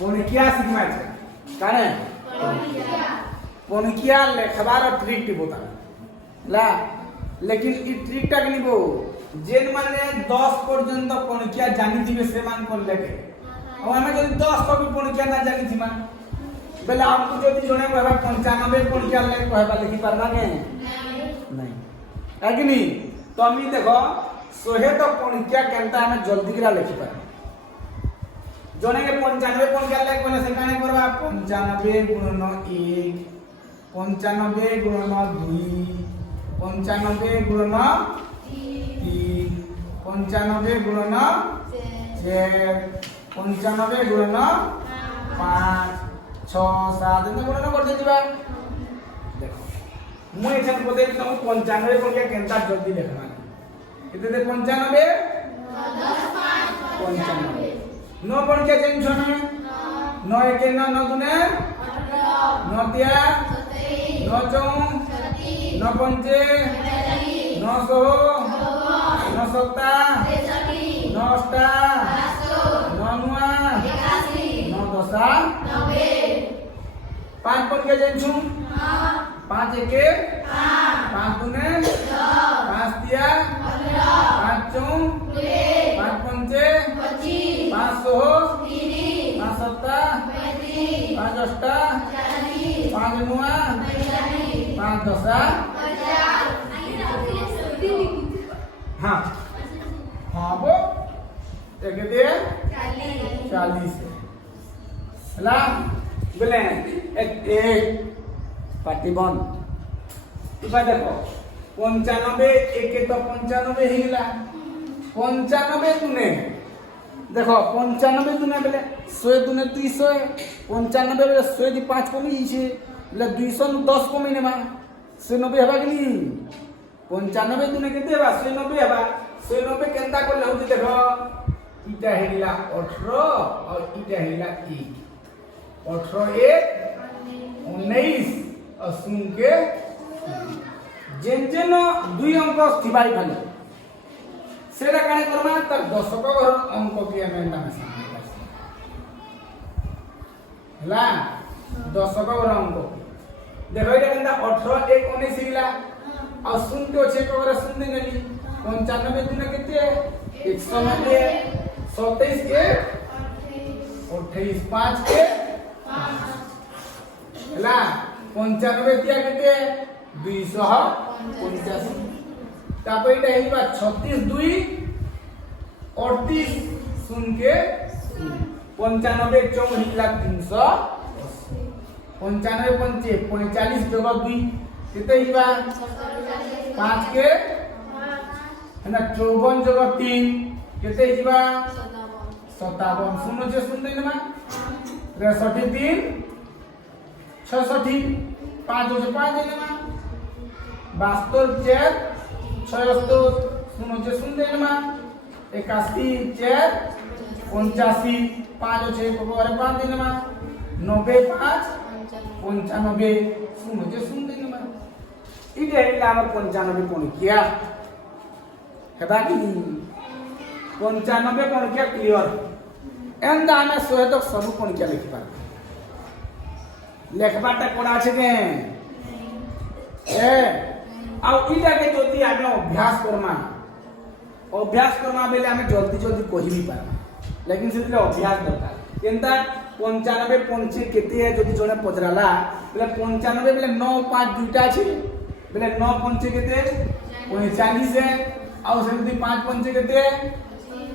पणकिया शिखमा काने पणकिया लेखबार ट्रिक बता ला लेकिन ई ट्रिक टा निबो जेन माने 10 पर्यंत पणकिया जानि दिबे से मान कोन लेके अब हमें जदी 10 को भी पणकिया ना जानि थिमा बेला हमको जदी जने कहबा 95 पणकिया ले कहबा लिखि पारबा के नहीं है कि नहीं तो हम देखो 100 तो पणकिया केनता हमें जल्दी करा लिखि पार जने के 95 पणकिया ले कोने से काने करबा 95 गुणन 1 95 गुणन 2 95 गुणन 3 95 गुणन 4 95 गुणन 5 6 7 एने गुणन करते दिबा देखो मु एछन कोते तुम 95 को के केनता जल्दी लिखना इते दे 95 95 नो पढ़ के चेंज होना 9 1 9 9 दुने 9 तिया 9 चौं 9 पंचे 9 सो 9 सत्ता 9 अष्टा 9 नुआ 9 दशा 5 पढ़ के चेंज हूं 5 1 5 दुने 5 तिया 5 चौं 5 पंचे 5 सो 5 सत्ता 5 अष्टा 5 नुआ 5 दशा हाँ हाँ वो एक दे 40 ला बोले एक पार्टी इबा देखो 95 एक तो 95 हिला 95 दुने देखो 95 दुने बेले 100 दुने 300 95 बेले 100 दी 5 कमी छे बेले 200 नु 10 कमी नेमा 190 हेबा कि नी 95 दुने केते हेबा 190 हेबा 190 केनता करले होती देखो इटा हेला 18 और इटा हेला 1 18 1 19 और सुन के जेन जेन दुई अंक थिबाई खाली सेरा काने करमा त दशक घर अंक के हमें नाम ला दशक घर अंक देखो इटा केनता 18 1 19 हिला और सुन के छे को घर सुन देली 95 दुने केते 190 27 के 28 5 के ला 95 तिया केते 285 तापर इटा हेबा 36 2 38 सुन के 95 चौं हिला 300 95 पंचे 45 जगह 2 केते हिबा 5 के है ना 54 जगह 3 केते हिबा 57 सुनो जे सुन देना 63 3 66 5 हो 5 देना 72 4 76 सुनो जे सुन देना 81 4 85 5 हो 6 को 5 देना 90 5 95 सुनो जे सुन देना इटे हेला हमर 95 कोन किया हेबा कि 95 कोन किया क्लियर एंदा हमें 100 तक सब कोन किया लिखि पार लेखबाटा कोडा আছে के ए आ इटा के जल्दी हमें अभ्यास करमा बेले हमें जल्दी जल्दी कहि भी पार लेकिन सेतले अभ्यास दरकार केनता 95 पंचे केते जदी जने पचराला बेले 95 बेले 9 5 दुटा अछि बेले 9 पंचे केते 45 है आ सेमती 5 पंचे केते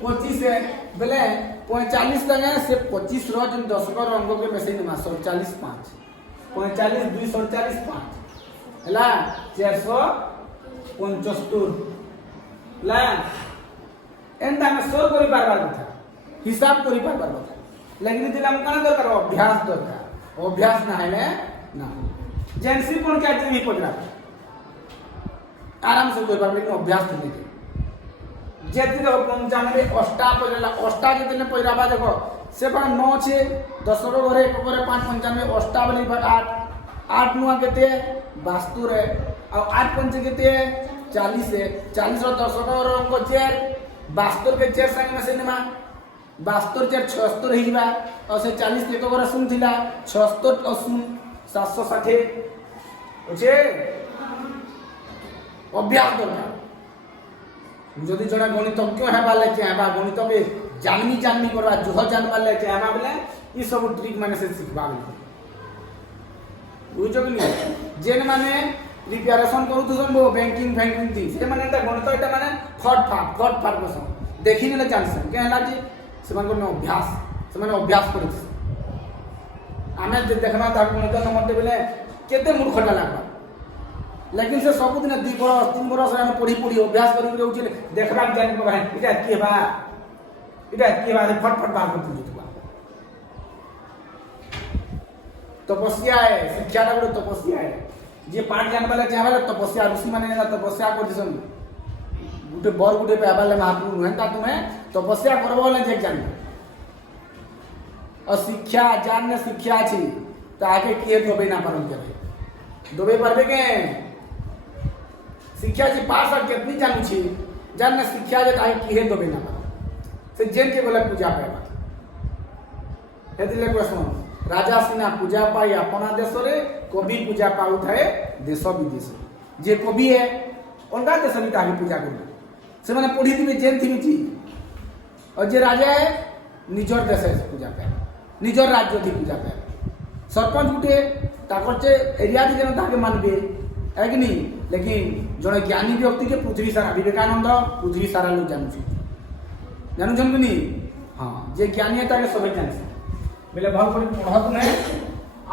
25 है बेले 45 लगे से 25 रो जन 10 को अंक के मेसेज मा 47 5 45 2 47 5 हला 475 ला एंता में सोर करि पारबा कथा हिसाब करि पारबा कथा लेकिन दिला हम काना दरकार अभ्यास ना है ना जेंसी कोन के नहीं पकड़ा आराम से कोई बात लेकिन अभ्यास नहीं के जेति देखो 95 अष्टा पजला अष्टा जेते ने पजराबा देखो से पर 9 छे 10 रो घरे एक घरे 5 95 अष्टा वाली पर 8 8 नुआ केते 72 रे और 8 पंच केते 40 है 40 रो 10 रो अंक 4 72 के 4 संग में से नेमा 72 4 76 हो जिबा और से 40 एक बार शून्य थिला 76 और शून्य 760 ओछे अभ्यास करना जदि जणा गणितज्ञ हेबा ले चाहबा गणित में जानमी करबा जुह जानबा ले चाहबा बोले ई सब ट्रिक माने से सिखबा बुझो कि जेन माने प्रिपरेशन करू तो बैंकिंग थी से माने गणित एटा माने फट फाट बस देखि ने चांस के हला जे से मान को अभ्यास से माने अभ्यास करछ आमे देखना ता गणित नंबर दे बोले केते मूर्खटा लागबा लेकिन से सब दिन 2 बरस 3 बरस हम पढ़ी अभ्यास करी रहउछि देखबा जानि को भाई इटा की बा फट बात करती जुतबा तपस्या है शिक्षा ला तपस्या है जे पाठ जान वाला चाहला तपस्या ऋषि माने ना तपस्या करछन गुटे बर गुटे पे आबाले महाप्रभु हेंता तुम्हें तपस्या करबो ले जे जान और शिक्षा जानने शिक्षा छी ताके किए दोबे ना परम करे दोबे परबे के शिक्षा जी पास और कितनी जानू छी जानने शिक्षा जे ताके किए दोबे ना पर से जेन के बोले पूजा पाइबा हेतिले प्रश्न राजा सिना पूजा पाई अपना देश रे कवि पूजा पाउ थाए देश विदेश जे कवि है उनका देश में ताके पूजा करबो से माने पढ़ी दिबे जेन थी और जे राजा है निजर देश से पूजा पाए निजर राज्य थी पूजा पाए सरपंच गुटे ताकर जे एरिया दि जन ताके मानबे है कि नहीं लेकिन जने ज्ञानी व्यक्ति के पृथ्वी सारा विवेकानंद पृथ्वी सारा लोग जानू जानू कि नहीं हां जे ज्ञानी है ताके सब जान बोले भाव पर पढ़त ने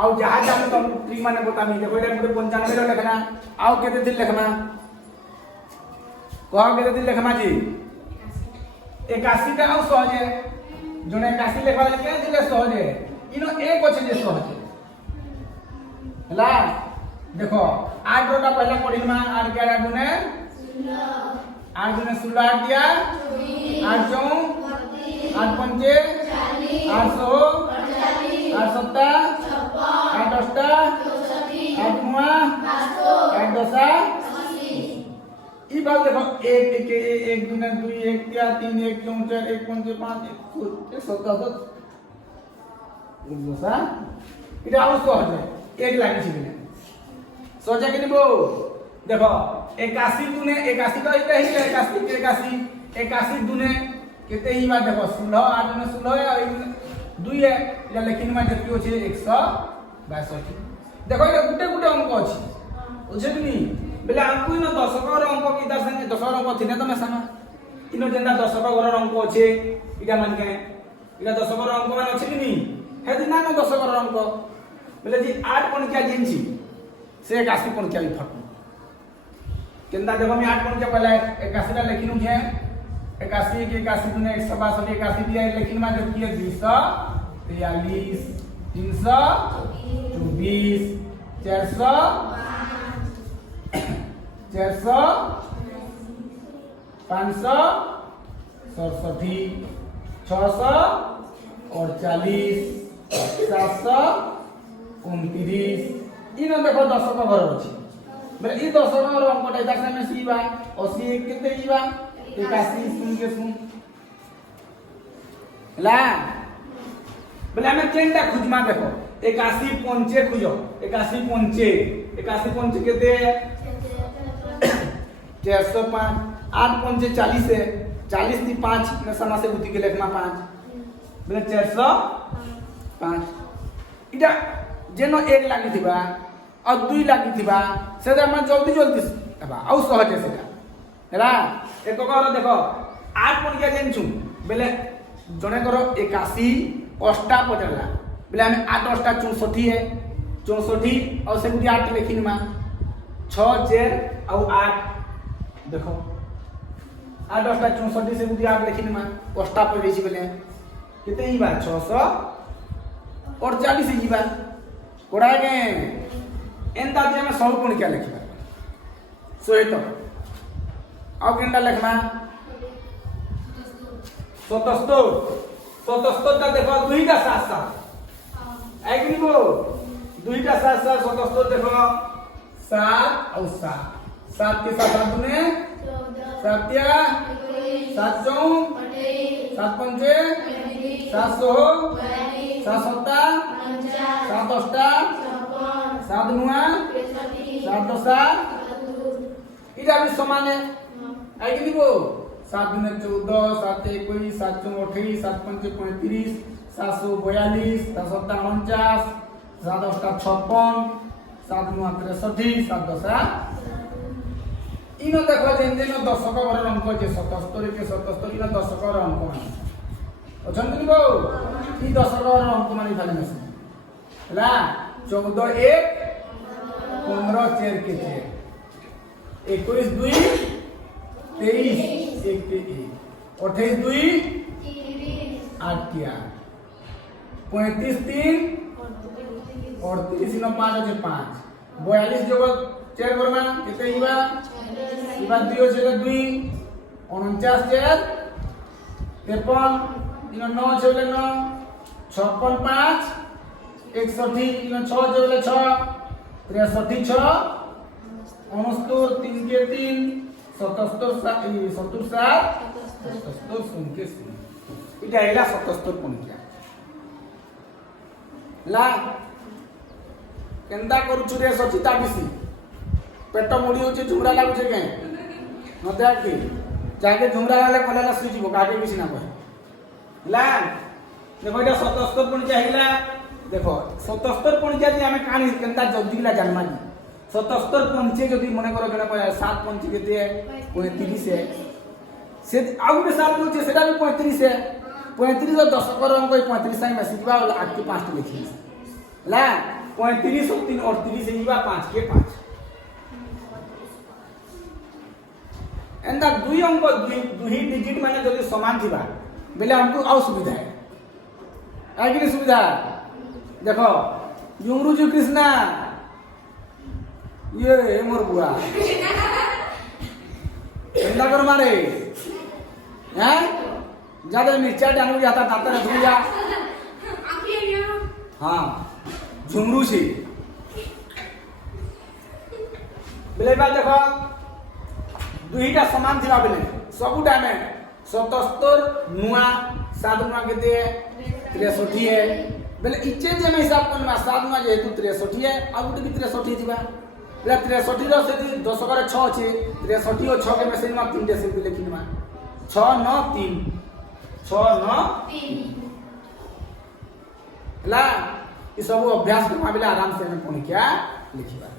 आउ जहां जाने तो ट्री माने बतामी देखो एटा गुटे 95 रो लिखना आउ केते दिन लिखना कह केते दिन लिखमा जी 81 का आउ सहज है जोने 81 लिखवा के दिले सहज है इनो एक अछि जे सहज है हला देखो 8 रोटा पहला पढ़िमा 8 के 8 दुने 8 दुने 16 8 दिया 8 चौ 8 पंचे 800 8 सत्ता 8 अष्टा 8 मुआ 8 दशा ई बात देखो 1 दुने 2 1 3 1 4 1 5 5 1 सत्ता दशा इटा आउ सहज है एक लागी छी सहज है कि नहीं बो देखो 81 दुने 81 तो इटा ही 81 दुने केते ही बात देखो 16 8 दुने 16 है 2 है या लेकिन में जति होचे 162 देखो ये गुटे अंक अछि बुझे कि नहीं बेले हमकु न दशक रो अंक की दर्शन दशक अंक थिने तो मैं सामा इनो जेंदा दशक रो अंक अछि इटा मान के इटा दशक रो अंक मान अछि कि नहीं हे दिन ना दशक रो अंक बेले जी 8 कोन क्या जिनछि से 81 कोन क्या फट केंदा देखो मैं 8 कोन क्या पहले 81 ला लेकिन है 81 के 81 दुने 162 81 दिया लेकिन में जब किए 243 324 400 500 67 600 और 40 700 29 इन देखो दशक घर अछि बेले ई दशक घर अंक टा इदा में सीबा 80 केते ईबा 81 सुन के सुन ला बोले हमें चेनटा खुजमा देखो 81 पंचे खुजो 81 पंचे केते 405 8 पंचे 40 है 40 थी 5 में समा से बुद्धि के लेखना 5 बोले 405 इटा जेनो 1 लागी थिबा और 2 लागी थिबा सेदा हम जल्दी एबा आउ सहज है सेटा हैला एक करो देखो 8 पन के जेन छु बेले जने करो 81 अष्टा पटला बेले हम 8 अष्टा 64 है 64 और से गुडी 8 लेखिन मा 6 4 और 8 देखो 8 अष्टा 64 से गुडी 8 लेखिन मा अष्टा पे बेची बेले किते ही बा 600 और 40 ही बा कोड़ा के एंता दिया में 100 कोण क्या लिखबा सोए तो अब केंदा लिखना 77 ता देखो 2 का 7 7 आई कि वो 2 का 7 7 77 देखो 7 और 7 के 7 दुने 7 या 7 चौ 7 पंचे 700 7 7 8 7 9 7 10 इटा भी समान है आई कि वो 7 दुने 14 7 21 7 चौक 28 7 पंचे 35 742 7 7 49 7 8 56 7 9 63 7 10 इनो देखो जेन जेन दशक घर अंक जे 77 के 77 इनो दशक घर अंक मान अछन कि बो ई दशक घर अंक मान खाली नस हला 14 1 15 4 के 21 2 23 1 के 28 2 8 के 35 3 और 30 नो 5 আছে 5 42 যোগ 4 করবা কেতে ইবা ইবা 2 আছে 2 49 4 53 ইনো 9 আছে 9 56 5 61 ইনো 6 আছে 6 63 6 69 3 के 3 77 77 77 सुन के इटा एला 77 पॉइंट ला केंदा करू छुरे सचिता बिसी पेट मुड़ी होचे झुमरा लागु छे के न देख के जाके झुमरा वाले कोला ना सुई जीवो काके बिसी ना कहे ला देखो एटा 77 पॉइंट चाहिला देखो 77 पॉइंट जदी हमें कानी केंदा जल्दी ला जानमा 77 पॉइंट जदी मने करो केना 7 पॉइंट केते 35 है से आउटे 7 होचे सेटा भी 35 है 35 और 10 कर अंक 35 साइ में सिखबा वाला 8 के 5 लिखी ला 35 और 3 और 30 से जीवा 5 के 5 एंदा दुई अंक दुई डिजिट माने जदी समान थिबा बेले हमको आउ सुविधा है आगे की सुविधा देखो युमरू जी कृष्णा ये मोर बुआ एंदा कर मारे हैं ज्यादा मिर्चा डालू जाता ताता रे धुइया हां झुमरू से बेले बा देखो दुईटा समान थिबा बेले सबुटा में 77 नुआ 7 नुआ केते 63 है बेले इचे जे में हिसाब करना 7 नुआ जेतु 63 है आ गुटे भी 63 थिबा बेले 63 रो से 10 कर 6 छे 63 और 6 के में से नुआ 3 से भी लिखिनमा 6 9 3 6 9 3 ला ई सब अभ्यास करबा बेले आराम से में पढ़ के लिखिबा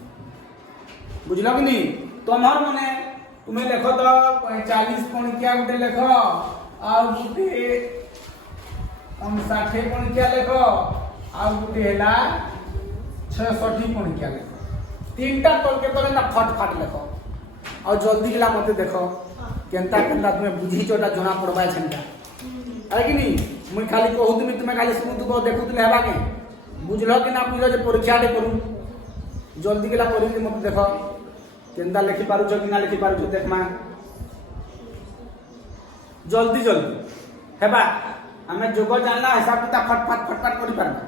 बुझलो कि नहीं तोमर मने तुम्हें लिखो तो 45 पॉइंट क्या गुटे लिखो और गुटे 59 पॉइंट क्या लिखो और गुटे हैला 66 पॉइंट क्या लिखो तीनटा तल के तले ना फट लिखो और जल्दी गला मते देखो केनता केनता तुम्हें बुझी जोटा जना पड़बा छनटा है कि नहीं मुई खाली कहू तुम्हें खाली सुन दुबो देखु तुले हेबा के बुझलो कि ना बुझलो जे परीक्षा दे करू जल्दी गला करी के मते देखो केंदा लिखि पारु छ कि ना लिखि पारु छ देखमा जल्दी हेबा हमें जोग जानला हिसाब किताब फट करि पारबा